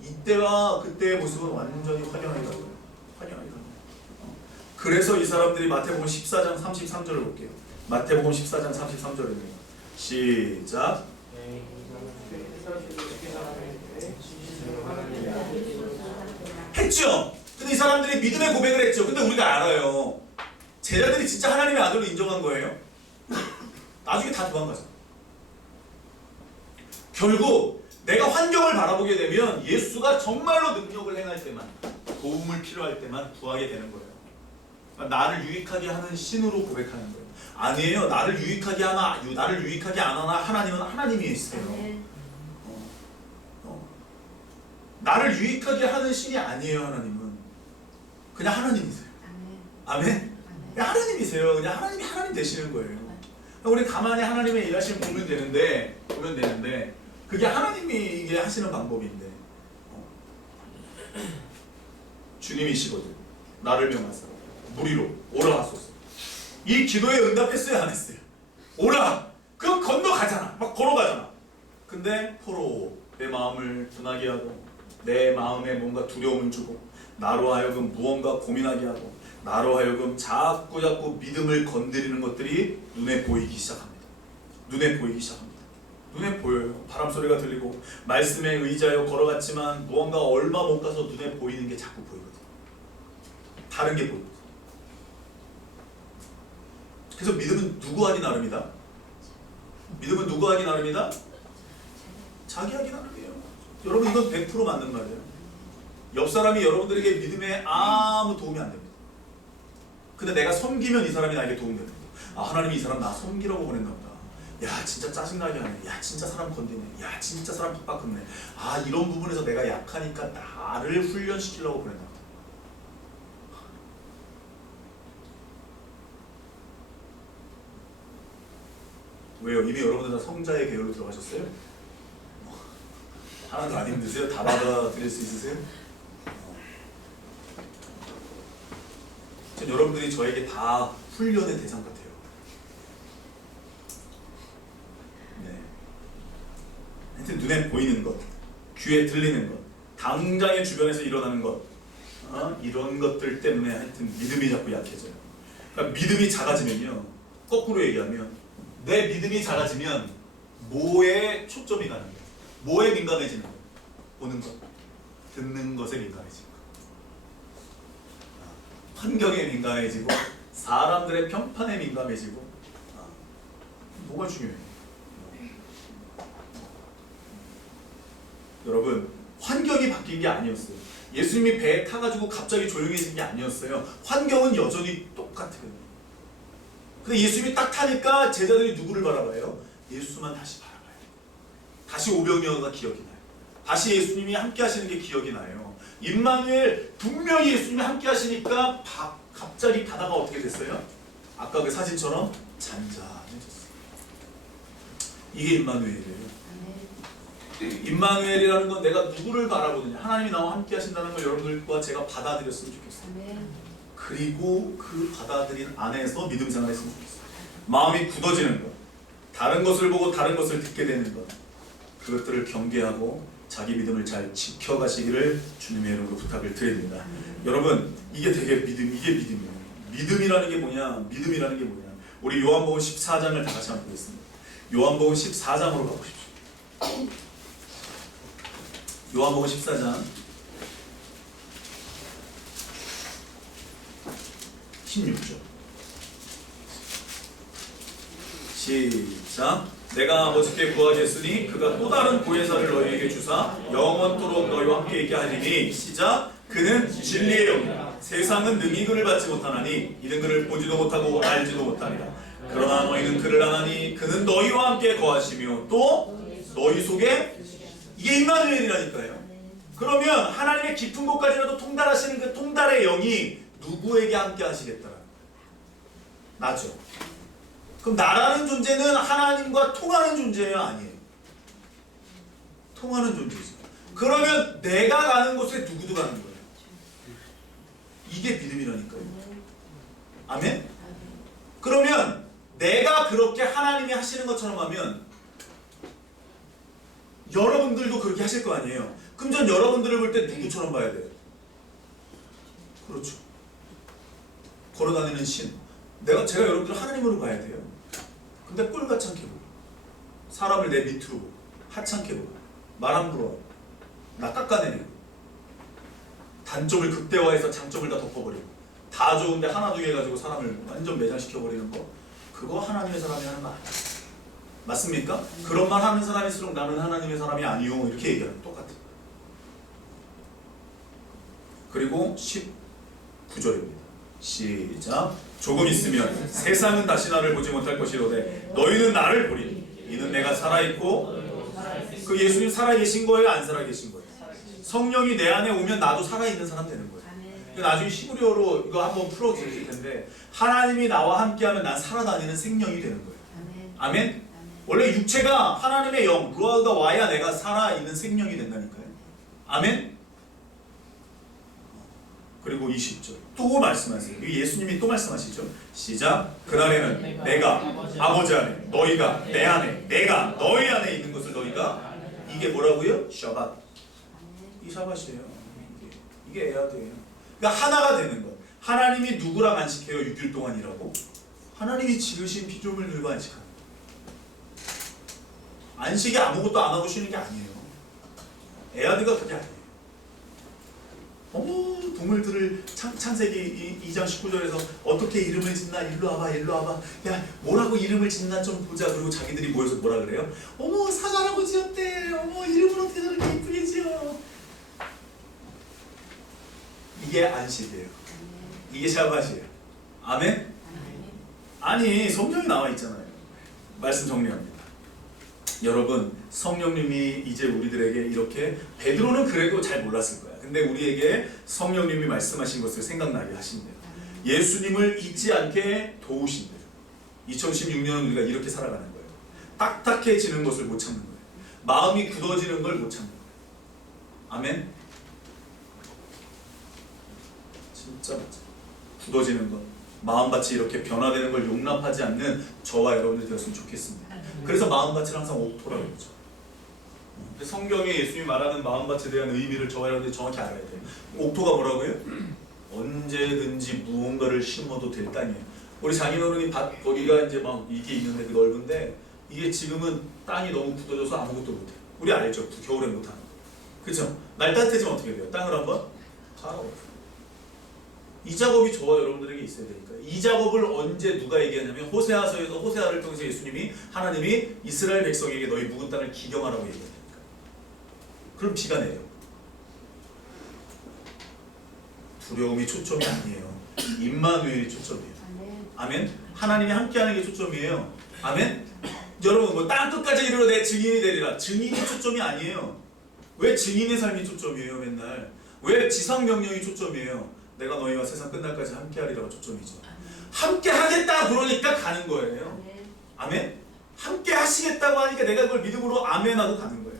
이때와 그때의 모습은 완전히 확연하게 달라요. 확연하게 달라요. 그래서 이 사람들이 마태복음 14장 33절을 볼게요. 마태복음 14장 33절입니다. 시작. 했죠. 근데 이 사람들이 믿음의 고백을 했죠. 근데 우리가 알아요. 제자들이 진짜 하나님의 아들로 인정한 거예요. 나중에 다 도망가죠. 결국 내가 환경을 바라보게 되면 예수가 정말로 능력을 행할 때만, 도움을 필요할 때만 구하게 되는 거예요. 그러니까 나를 유익하게 하는 신으로 고백하는 거예요. 아니에요. 나를 유익하게 안 하나 하나님은 하나님이 있어요. 나를 유익하게 하는 신이 아니에요. 하나님은 그냥 하나님이세요. 아멘. 그냥 하나님이세요. 그냥 하나님이 하나님 되시는 거예요. 우리 가만히 하나님의 일하시는 보면 되는데 그게 하나님이 이게 하시는 방법인데 주님이시거든. 나를 명하사 무리로 오라 하소서. 이 기도에 응답했어요, 안 했어요? 오라. 그럼 건너가잖아. 막 걸어가잖아. 근데 포로 내 마음을 둔하게 하고 내 마음에 뭔가 두려움을 주고 나로 하여금 무언가 고민하게 하고 나로 하여금 자꾸 믿음을 건드리는 것들이 눈에 보이기 시작합니다. 눈에 보이기 시작합니다. 눈에 보여요. 바람 소리가 들리고 말씀에 의지하여 걸어갔지만 무언가 얼마 못 가서 눈에 보이는 게 자꾸 보이거든. 다른 게 보이거든. 그래서 믿음은 누구 하기 나름이다? 믿음은 누구 하기 나름이다? 자기 하기 나름이에요. 여러분 이건 100% 맞는 말이에요. 옆 사람이 여러분들에게 믿음에 아무 도움이 안 됩니다. 근데 내가 섬기면 이 사람이 나에게 도움이 됩니다. 아, 하나님이 이 사람 나 섬기라고 보냈나 보다. 야, 진짜 짜증나게 하네. 야, 진짜 사람 건드네. 야, 진짜 사람 핍박했네. 아, 이런 부분에서 내가 약하니까 나를 훈련시키려고 보냈나 보다. 왜요? 이미 여러분들 다 성자의 계열로 들어가셨어요? 하나도 안 힘드세요? 다 받아들일 수 있으세요? 전 여러분들이 저에게 다 훈련의 대상 같아요. 네. 하여튼 눈에 보이는 것, 귀에 들리는 것, 당장의 주변에서 일어나는 것, 이런 것들 때문에 하여튼 믿음이 자꾸 약해져요. 그러니까 믿음이 작아지면요, 거꾸로 얘기하면 내 믿음이 작아지면 뭐에 초점이 가는 거예요? 뭐에 민감해지는 거예요? 보는 것, 듣는 것에 민감해지고 환경에 민감해지고 사람들의 평판에 민감해지고 뭐가 중요해요? 여러분 환경이 바뀐 게 아니었어요. 예수님이 배에 타가지고 갑자기 조용해진 게 아니었어요. 환경은 여전히 똑같아요. 근데 예수님이 딱 타니까 제자들이 누구를 바라봐요? 예수만 다시 바라봐요. 다시 오병이어가 기억이 나요. 다시 예수님이 함께 하시는 게 기억이 나요. 임마누엘 분명히 예수님이 함께 하시니까 갑자기 바다가 어떻게 됐어요? 아까 그 사진처럼 잔잔해졌어요. 이게 임마누엘이에요. 임마누엘이라는 건 내가 누구를 바라보느냐, 하나님이 나와 함께 하신다는 걸 여러분들과 제가 받아들였으면 좋겠어요. 그리고 그 받아들인 안에서 믿음 생활했으면 좋겠어요. 마음이 굳어지는 것, 다른 것을 보고 다른 것을 듣게 되는 것, 그것들을 경계하고 자기 믿음을 잘 지켜가시기를 주님의 이름으로 부탁을 드립니다. 여러분 이게 되게 이게 믿음이에요. 믿음이라는 게 뭐냐? 믿음이라는 게 뭐냐? 우리 요한복음 14장을 다 같이 한번 보겠습니다. 요한복음 14장으로 가보십시오. 요한복음 14장 16절 시작. 내가 아버지께 구하겠으니 그가 또 다른 보혜사를 너희에게 주사 영원토록 너희와 함께 있게 하리니 시작. 그는 진리의 영이라. 세상은 능히 그를 받지 못하나니 이는 그를 보지도 못하고 알지도 못하리라. 그러나 너희는 그를 아나니 그는 너희와 함께 거하시며 또 너희 속에, 이게 임마누엘이라니까요. 그러면 하나님의 깊은 곳까지라도 통달하시는 그 통달의 영이 누구에게 함께 하시겠더라? 나죠. 그럼 나라는 존재는 하나님과 통하는 존재예요? 아니에요? 통하는 존재죠. 그러면 내가 가는 곳에 누구도 가는 거예요. 이게 믿음이라니까요. 아멘? 그러면 내가 그렇게 하나님이 하시는 것처럼 하면 여러분들도 그렇게 하실 거 아니에요. 그럼 전 여러분들을 볼 때 누구처럼 봐야 돼요? 그렇죠. 걸어다니는 신. 제가 여러분들 하나님으로 봐야 돼요. 근데 꿀같이 않게 보고, 사람을 내 밑으로 보고, 하찮게 보고, 말 함부로 하고, 나 깎아내리고, 단점을 극대화해서 장점을 다 덮어버리고, 다 좋은데 하나 두 개 가지고 사람을 완전 매장시켜버리는 거, 그거 하나님의 사람이 하는 말 아니야. 맞습니까? 그런 말 하는 사람일수록 나는 하나님의 사람이 아니요, 이렇게 얘기하는 거 똑같아. 그리고 19절입니다. 시작. 조금 있으면 세상은 다시 나를 보지 못할 것이로되 너희는 나를 보리니 이는 내가 살아있고. 그 예수님 살아계신 거예요? 안 살아계신 거예요? 성령이 내 안에 오면 나도 살아있는 사람 되는 거예요. 나중에 히브리어로 이거 한번 풀어드릴 텐데, 하나님이 나와 함께하면 난 살아다니는 생명이 되는 거예요. 아멘? 원래 육체가 하나님의 영, 루아가 와야 내가 살아있는 생명이 된다니까요. 아멘? 그리고 20절 또 말씀하세요. 예수님이 또 말씀하시죠. 시작. 그날에는 내가 아버지 안에, 너희가 내 안에, 내가 너희 안에 있는 것을 너희가, 이게 뭐라고요? 샤밧. 이 샤밧이에요. 이게 에아드예요. 그러니까 하나가 되는 것. 하나님이 누구랑 안식해요? 6일 동안 일하고. 하나님이 지으신 피조물들과 안식하는 거예요. 안식이 아무것도 안 하고 쉬는 게 아니에요. 에아드가 그게 아니에요. 동물들을 창세기 2장 19절에서 어떻게 이름을 짓나, 일로 와봐, 일로 와봐, 야 뭐라고 이름을 짓나 좀 보자. 그리고 자기들이 모여서 뭐라 그래요? 어머 사자라고 지었대. 어머 이름을 어떻게 저렇게 이쁘게 지어. 이게 안식이에요. 이게 샤밧이에요. 아멘? 아니 성경이 나와 있잖아요. 말씀 정리합니다. 여러분, 성령님이 이제 우리들에게 이렇게, 베드로는 그래도 잘 몰랐을 거야. 근데 우리에게 성령님이 말씀하신 것을 생각나게 하신대요. 예수님을 잊지 않게 도우신대요. 2016년은 우리가 이렇게 살아가는 거예요. 딱딱해지는 것을 못 참는 거예요. 마음이 굳어지는 걸 못 참는 거예요. 아멘? 진짜 맞아. 굳어지는 것, 마음밭이 이렇게 변화되는 걸 용납하지 않는 저와 여러분들 되었으면 좋겠습니다. 그래서 마음밭을 항상 옥토라고 그러죠. 성경에 예수님이 말하는 마음밭에 대한 의미를 저와 여러분들이 정확히 알아야 돼요. 옥토가 뭐라고요? 언제든지 무언가를 심어도 될 땅이에요. 우리 장인어른이 밭 거기가 이제 막 이게 있는데 그 넓은데, 이게 지금은 땅이 너무 굳어져서 아무것도 못해요. 우리 알죠? 겨울에 못하는 거. 그렇죠? 날 따뜻해지면 어떻게 돼요? 땅을 한번 갈아엎어요. 이 작업이 저와 여러분들에게 있어야 되니까요. 이 작업을 언제 누가 얘기하냐면, 호세아서에서, 호세아를 통해서 예수님이, 하나님이 이스라엘 백성에게 너희 묵은 땅을 기경하라고 얘기합니다. 그럼 비가 내려. 두려움이 초점이 아니에요. 임마누엘이 초점이에요. 아멘. 하나님이 함께하는 게 초점이에요. 아멘. 여러분, 뭐 땅 끝까지 이르러 내 증인이 되리라. 증인이 초점이 아니에요. 왜 증인의 삶이 초점이에요? 맨날 왜 지상 명령이 초점이에요? 내가 너희와 세상 끝날까지 함께하리라가 초점이죠. 함께하겠다 그러니까 가는 거예요. 아멘. 함께하시겠다고 하니까 내가 그걸 믿음으로 아멘하고 가는 거예요.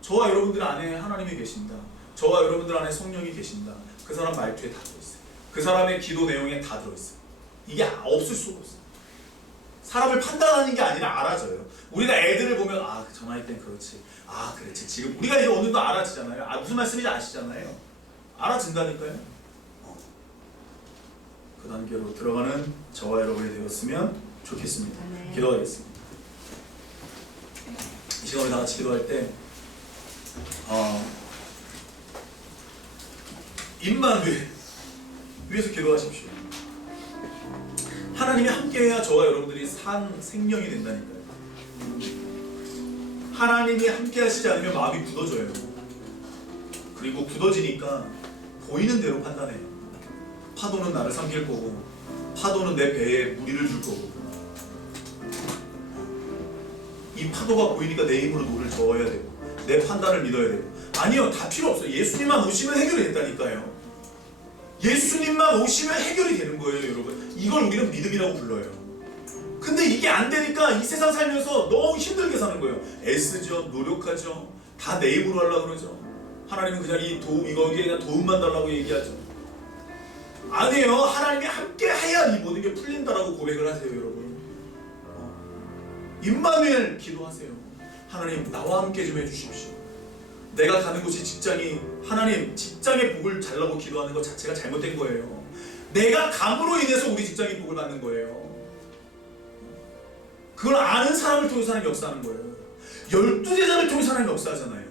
저와 여러분들 안에 하나님이 계신다. 저와 여러분들 안에 성령이 계신다. 그 사람 말투에 다 들어있어요. 그 사람의 기도 내용에 다 들어있어요. 이게 없을 수가 없어요. 사람을 판단하는 게 아니라 알아져요. 우리가 애들을 보면, 아, 저 나이 땐 그렇지. 아, 그렇지. 지금 우리가 이제 어느 정도 알아지잖아요. 아, 무슨 말씀인지 아시잖아요. 알아진다니까요. 그 단계로 들어가는 저와 여러분이 되었으면 좋겠습니다. 기도하겠습니다. 이 시간에 다 같이 기도할 때, 임마누엘 위해서 기도하십시오. 하나님이 함께해야 저와 여러분들이 산 생명이 된다니까요. 하나님이 함께하시지 않으면 마음이 굳어져요. 그리고 굳어지니까 보이는 대로 판단해요. 파도는 나를 삼킬 거고, 파도는 내 배에 무리를 줄 거고, 이 파도가 보이니까 내 힘으로 노를 저어야 되고, 내 판단을 믿어야 되고. 아니요, 다 필요 없어요. 예수님만 오시면 해결이 됐다니까요. 예수님만 오시면 해결이 되는 거예요, 여러분. 이걸 우리는 믿음이라고 불러요. 근데 이게 안 되니까 이 세상 살면서 너무 힘들게 사는 거예요. 애쓰죠, 노력하죠, 다 내 힘으로 하려고 그러죠. 하나님은 그냥 이거에 그냥 도움만 달라고 얘기하죠. 아니에요. 하나님이 함께 해야 이 모든 게 풀린다라고 고백을 하세요, 여러분. 임마누엘 기도하세요. 하나님, 나와 함께 좀 해주십시오. 내가 가는 곳이 직장이, 하나님 직장의 복을 달라고 기도하는 것 자체가 잘못된 거예요. 내가 감으로 인해서 우리 직장이 복을 받는 거예요. 그걸 아는 사람을 통해서 하나님 역사하는 거예요. 12제자를 통해서 하나님 역사하잖아요.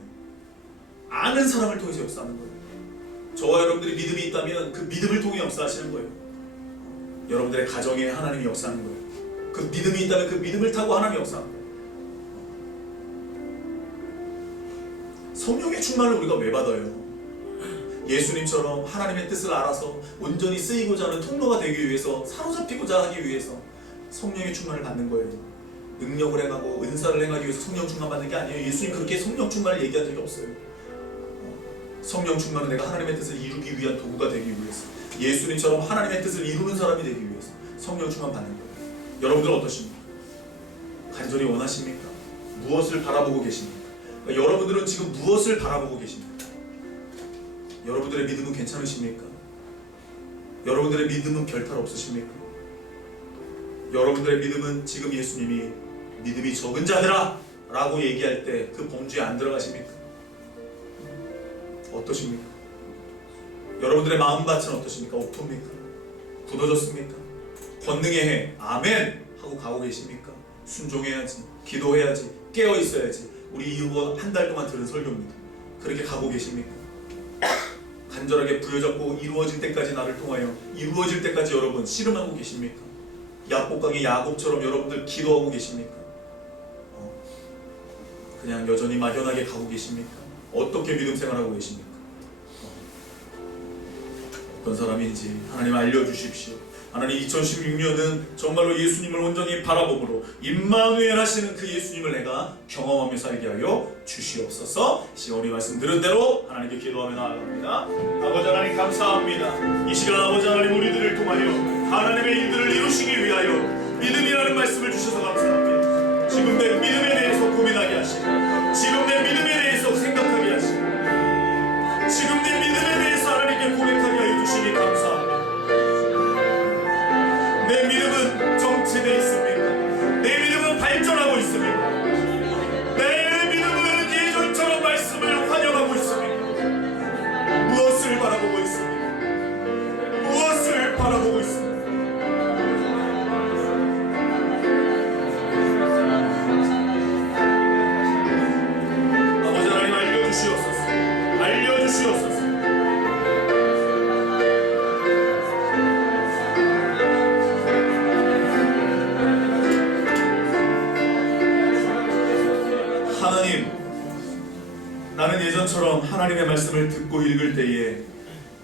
아는 사람을 통해서 역사하는 거예요. 저와 여러분들이 믿음이 있다면 그 믿음을 통해 역사하시는 거예요. 여러분들의 가정에 하나님이 역사하는 거예요. 그 믿음이 있다면 그 믿음을 타고 하나님이 역사하는 거예요. 성령의 충만을 우리가 왜 받아요? 예수님처럼 하나님의 뜻을 알아서 온전히 쓰이고자 하는 통로가 되기 위해서, 사로잡히고자 하기 위해서 성령의 충만을 받는 거예요. 능력을 행하고 은사를 행하기 위해서 성령 충만 받는 게 아니에요. 예수님 그렇게 성령 충만을 얘기한 적이 없어요. 성령 충만은 내가 하나님의 뜻을 이루기 위한 도구가 되기 위해서, 예수님처럼 하나님의 뜻을 이루는 사람이 되기 위해서 성령 충만 받는 거예요. 여러분들은 어떠십니까? 간절히 원하십니까? 무엇을 바라보고 계십니까? 그러니까 여러분들은 지금 무엇을 바라보고 계십니까? 여러분들의 믿음은 괜찮으십니까? 여러분들의 믿음은 별탈 없으십니까? 여러분들의 믿음은 지금 예수님이 믿음이 적은 자들아 라고 얘기할 때 그 범주에 안 들어가십니까? 어떠십니까? 여러분들의 마음밭은 어떠십니까? 어떻습니까? 굳어졌습니까? 권능의 해 아멘 하고 가고 계십니까? 순종해야지, 기도해야지, 깨어 있어야지. 우리 이후 한 달 동안 들은 설교입니다. 그렇게 가고 계십니까? 간절하게 부여잡고 이루어질 때까지 나를 통하여, 이루어질 때까지 여러분 씨름하고 계십니까? 야복강의 야곱처럼 여러분들 기도하고 계십니까? 그냥 여전히 막연하게 가고 계십니까? 어떻게 믿음 생활하고 계십니까? 어떤 사람인지 하나님 알려주십시오. 하나님 2016년은 정말로 예수님을 온전히 바라봄으로 임마누엘 하시는 그 예수님을 내가 경험하며 살게 하여 주시옵소서. 시온이 말씀 들은 대로 하나님께 기도하며 나아갑니다. 아버지 하나님 감사합니다. 이 시간 아버지 하나님 우리들을 통하여 하나님의 일들을 이루시기 위하여 믿음이라는 말씀을 주셔서 감사합니다. 지금 내 믿음에 대해서 고민하게 하시고, 지금 내 믿음에 대해서 생각하게 하시고, 지금 내 믿음에 대해서 하나님께 고백하게 하여 주시니 감사합니다. 내 믿음은 정체되어 있습니까? 내 믿음은 발전하고 있습니까? 내 믿음은 예전처럼 말씀을 환영하고 있습니까? 무엇을 바라보고 있습니까? 무엇을 바라보고 있습니까? 아버지 하나님 알려주시옵소서. 알려주시옵소서. 하나님, 나는 예전처럼 하나님의 말씀을 듣고 읽을 때에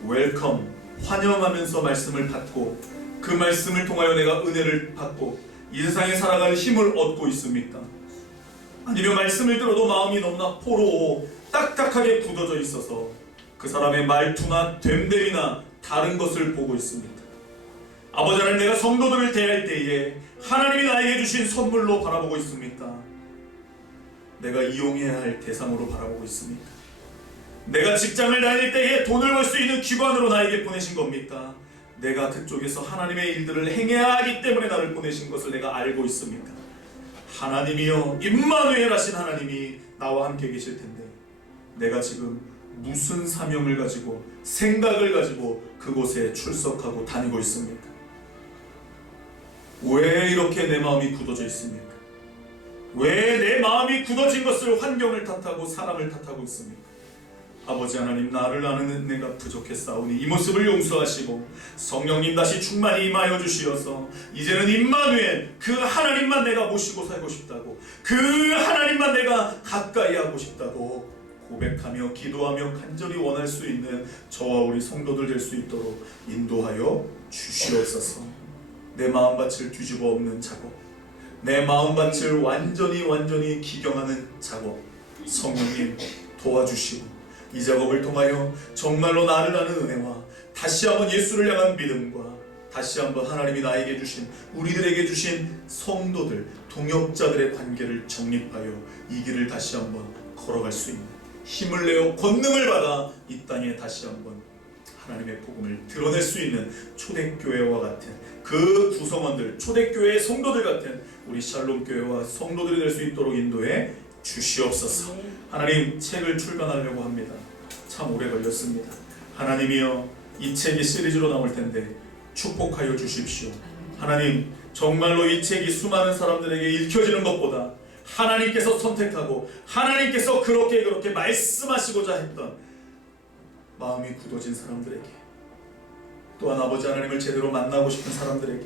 웰컴, 환영하면서 말씀을 받고 그 말씀을 통하여 내가 은혜를 받고 이 세상에 살아갈 힘을 얻고 있습니까? 아니면 말씀을 들어도 마음이 너무나 포로 딱딱하게 굳어져 있어서 그 사람의 말투나 됨됨이나 다른 것을 보고 있습니까? 아버지 하나님, 내가 성도들을 대할 때에 하나님이 나에게 주신 선물로 바라보고 있습니까? 내가 이용해야 할 대상으로 바라보고 있습니까? 내가 직장을 다닐 때에 돈을 벌 수 있는 기관으로 나에게 보내신 겁니까? 내가 그쪽에서 하나님의 일들을 행해야 하기 때문에 나를 보내신 것을 내가 알고 있습니까? 하나님이여, 임마누엘 하신 하나님이 나와 함께 계실 텐데 내가 지금 무슨 사명을 가지고 생각을 가지고 그곳에 출석하고 다니고 있습니까? 왜 이렇게 내 마음이 굳어져 있습니까? 왜 내 마음이 굳어진 것을 환경을 탓하고 사람을 탓하고 있습니까? 아버지 하나님, 나를 아는 은혜가 부족했사오니 이 모습을 용서하시고 성령님 다시 충만히 임하여 주시어서 이제는 임마누엘, 그 하나님만 내가 모시고 살고 싶다고, 그 하나님만 내가 가까이 하고 싶다고 고백하며 기도하며 간절히 원할 수 있는 저와 우리 성도들 될 수 있도록 인도하여 주시옵소서. 내 마음밭을 뒤집어 엎는 작업, 내 마음밭을 완전히 기경하는 작업, 성령님 도와주시고 이 작업을 통하여 정말로 나를 아는 은혜와 다시 한번 예수를 향한 믿음과 다시 한번 하나님이 나에게 주신, 우리들에게 주신 성도들, 동역자들의 관계를 정립하여 이 길을 다시 한번 걸어갈 수 있는 힘을 내어 권능을 받아 이 땅에 다시 한번 하나님의 복음을 드러낼 수 있는 초대교회와 같은 그 구성원들, 초대교회의 성도들 같은 우리 샬롬교회와 성도들이 될 수 있도록 인도해 주시옵소서. 하나님, 책을 출간하려고 합니다. 참 오래 걸렸습니다. 하나님이여, 이 책이 시리즈로 나올 텐데 축복하여 주십시오. 하나님, 정말로 이 책이 수많은 사람들에게 읽혀지는 것보다 하나님께서 선택하고 하나님께서 그렇게 말씀하시고자 했던 마음이 굳어진 사람들에게, 또한 아버지 하나님을 제대로 만나고 싶은 사람들에게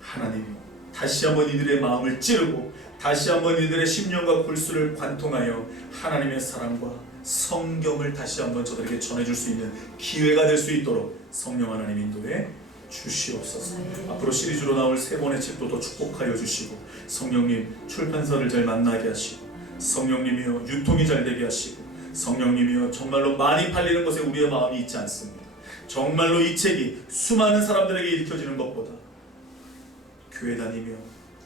하나님이 다시 한번 이들의 마음을 찌르고 다시 한번 이들의 심령과 골수를 관통하여 하나님의 사랑과 성경을 다시 한번 저들에게 전해줄 수 있는 기회가 될 수 있도록 성령 하나님 인도해 주시옵소서. 앞으로 시리즈로 나올 3권의 책도 더 축복하여 주시고, 성령님 출판사를 잘 만나게 하시고, 성령님이여 유통이 잘 되게 하시고, 성령님이여 정말로 많이 팔리는 것에 우리의 마음이 있지 않습니다. 정말로 이 책이 수많은 사람들에게 읽혀지는 것보다 교회 다니며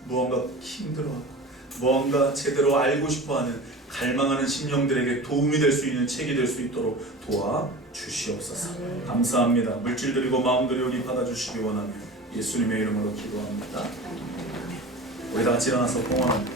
무언가 힘들어하고 무언가 제대로 알고 싶어하는 갈망하는 심령들에게 도움이 될 수 있는 책이 될 수 있도록 도와 주시옵소서. 감사합니다. 물질 드리고 마음 드리오니 받아주시기 원하며 예수님의 이름으로 기도합니다. 우리 다 같이 일어나서 봉헌합니다.